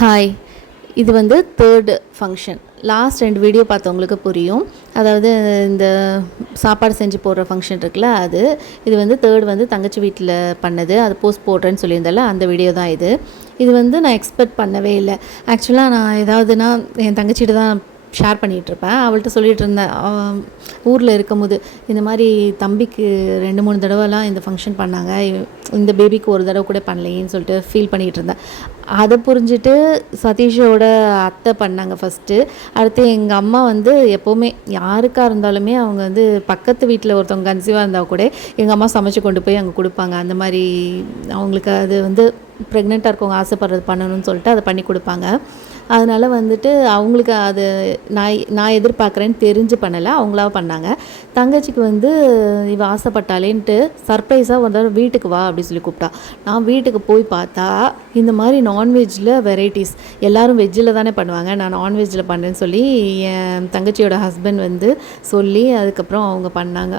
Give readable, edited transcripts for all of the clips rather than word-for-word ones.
Hi, இது வந்து third function. Last 2 video பார்த்தவங்களுக்கு புரியும். அதாவது இந்த சாப்பாடு செஞ்சு போடுற ஃபங்க்ஷன் இருக்குல்ல அது. இது வந்து தேர்டு வந்து தங்கச்சி வீட்டில் பண்ணது. அது போஸ்ட் போடுறேன்னு சொல்லியிருந்தால அந்த வீடியோ தான் இது. இது வந்து நான் எக்ஸ்பெக்ட் பண்ணவே இல்லை. ஆக்சுவலாக நான் ஏதாவதுனா என் தங்கச்சிகிட்ட தான் ஷேர் பண்ணிகிட்ருப்பேன். அவள்கிட்ட சொல்லிகிட்டு இருந்தேன், ஊரில் இருக்கும்போது இந்த மாதிரி தம்பிக்கு 2-3 தடவைலாம் இந்த ஃபங்க்ஷன் பண்ணாங்க, இந்த பேபிக்கு ஒரு தடவை கூட பண்ணலையேன்னு சொல்லிட்டு ஃபீல் பண்ணிகிட்டு இருந்தேன். அதை புரிஞ்சுட்டு சதீஷோட அத்தை பண்ணாங்க ஃபஸ்ட்டு. அடுத்து எங்கள் அம்மா வந்து எப்போவுமே யாருக்காக இருந்தாலுமே அவங்க வந்து பக்கத்து வீட்டில் ஒருத்தவங்க கன்சீவாக இருந்தால் கூட எங்கள் அம்மா சமைச்சு கொண்டு போய் அங்கே கொடுப்பாங்க. அந்த மாதிரி அவங்களுக்கு அது வந்து ப்ரெக்னெண்ட்டாக இருக்கவங்க ஆசைப்படுறது பண்ணணும்னு சொல்லிட்டு அதை பண்ணி கொடுப்பாங்க. அதனால் வந்துட்டு அவங்களுக்கு அது நான் எதிர்பார்க்குறேன்னு தெரிஞ்சு பண்ணலை, அவங்களாக பண்ணாங்க. தங்கச்சிக்கு வந்து இவ ஆசைப்பட்டாலேன்ட்டு சர்ப்ரைஸாக ஒரு தடவை வீட்டுக்கு வா அப்படின்னு சொல்லி கூப்பிட்டா. நான் வீட்டுக்கு போய் பார்த்தா இந்த மாதிரி நான்வெஜ்ஜில் வெரைட்டிஸ், எல்லோரும் வெஜ்ஜில் தானே பண்ணுவாங்க, நான் நான்வெஜ்ஜில் பண்ணேன்னு சொல்லி என் தங்கச்சியோட ஹஸ்பண்ட் வந்து சொல்லி அதுக்கப்புறம் அவங்க பண்ணாங்க.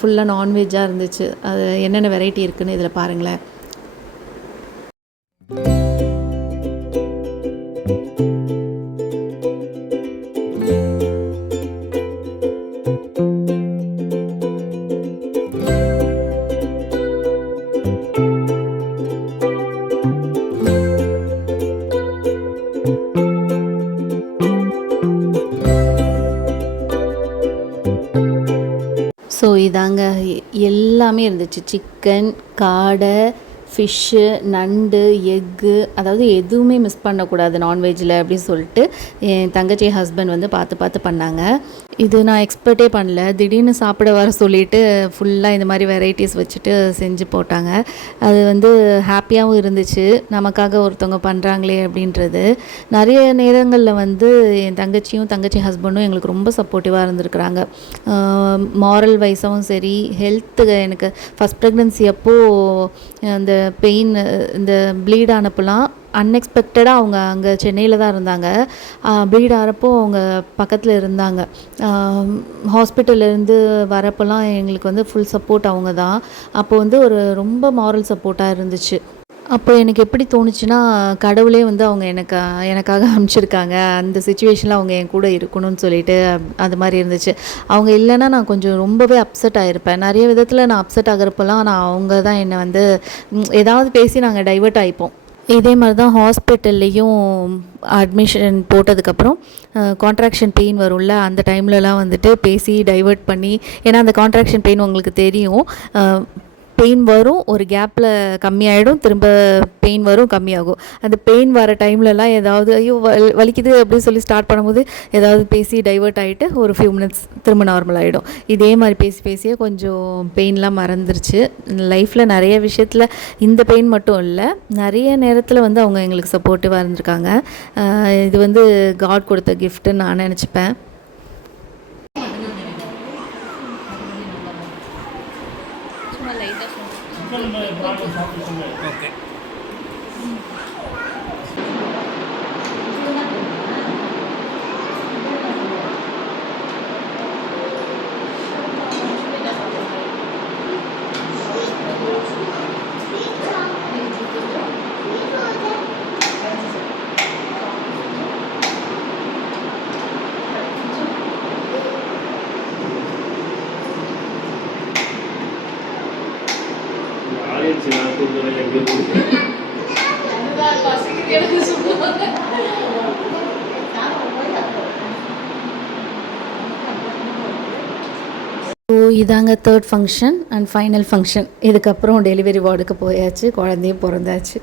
ஃபுல்லாக நான்வெஜ்ஜாக இருந்துச்சு. அது என்னென்ன வெரைட்டி இருக்குதுன்னு இதில் பாருங்களேன். ஸோ இதாங்க எல்லாமே இருந்துச்சு. சிக்கன், காடை, ஃபிஷ்ஷு, நண்டு, எக்கு, அதாவது எதுவுமே மிஸ் பண்ணக்கூடாது நான்வெஜ்ஜில் அப்படின்னு சொல்லிட்டு என் தங்கச்சி ஹஸ்பண்ட் வந்து பார்த்து பண்ணாங்க. இது நான் எக்ஸ்பெக்டே பண்ணல. திடீர்னு சாப்பிட வர சொல்லிவிட்டு ஃபுல்லாக இந்த மாதிரி வெரைட்டிஸ் வச்சுட்டு செஞ்சு போட்டாங்க. அது வந்து ஹாப்பியாகவும் இருந்துச்சு, நமக்காக ஒருத்தவங்க பண்ணுறாங்களே அப்படின்றது. நிறைய நேரங்களில் வந்து என் தங்கச்சி ஹஸ்பண்டும் எங்களுக்கு ரொம்ப சப்போர்ட்டிவாக இருந்திருக்கிறாங்க. மாரல் வைஸாகவும் சரி, ஹெல்த்து எனக்கு ஃபஸ்ட் ப்ரெக்னன்சி அப்போது அந்த பெயின், இந்த ப்ளீட் ஆனப்போலாம் அன்எக்ஸ்பெக்டடாக அவங்க அங்கே சென்னையில் தான் இருந்தாங்க. ப்ளீட் ஆகிறப்போ அவங்க பக்கத்தில் இருந்தாங்க. ஹாஸ்பிட்டல்லேருந்து வரப்போலாம் எங்களுக்கு வந்து ஃபுல் சப்போர்ட் அவங்க தான். அப்போ வந்து ஒரு ரொம்ப மாரல் சப்போர்ட்டாக இருந்துச்சு. அப்போ எனக்கு எப்படி தோணுச்சுன்னா, கடவுளே வந்து அவங்க எனக்காக அனுப்பிச்சிருக்காங்க, அந்த சிச்சுவேஷனில் அவங்க என் கூட இருக்கணும்னு சொல்லிட்டு அது மாதிரி இருந்துச்சு. அவங்க இல்லைன்னா நான் கொஞ்சம் ரொம்பவே அப்செட் ஆகிருப்பேன். நிறைய விதத்தில் நான் அப்செட் ஆகிறப்பெல்லாம் அவங்க தான் என்னை வந்து ஏதாவது பேசி நாங்கள் டைவர்ட் ஆகிப்போம். இதே மாதிரி தான் ஹாஸ்பிட்டல்லையும் அட்மிஷன் போட்டதுக்கப்புறம் கான்ட்ராக்ஷன் பெயின் வரும்ல, அந்த டைம்லலாம் வந்துட்டு பேசி டைவர்ட் பண்ணி, ஏன்னா அந்த கான்ட்ராக்ஷன் பெயின் உங்களுக்கு தெரியும், பெயின் வரும், ஒரு கேப்பில் கம்மியாயிடும், திரும்ப பெயின் வரும், கம்மியாகும். அந்த பெயின் வர டைம்லலாம் ஏதாவது ஐயோ வலிக்குது அப்படின்னு சொல்லி ஸ்டார்ட் பண்ணும்போது ஏதாவது பேசி டைவர்ட் ஆகிட்டு ஒரு ஃபியூ மினிட்ஸ் திரும்ப நார்மல் ஆகிடும். இதே மாதிரி பேசியே கொஞ்சம் பெயின்லாம் மறந்துருச்சு. லைஃப்பில் நிறைய விஷயத்தில் இந்த பெயின் மட்டும் இல்லை, நிறைய நேரத்தில் வந்து அவங்க எங்களுக்கு சப்போர்ட்டிவாக இருந்திருக்காங்க. இது வந்து காட் கொடுத்த கிஃப்ட்டுன்னு நான் நினச்சிப்பேன். ஓகே, ஸோ இதாங்க third function and final function. இதுக்கப்புறம் டெலிவரி வார்டுக்கு போயாச்சு, குழந்தையும் பிறந்தாச்சு.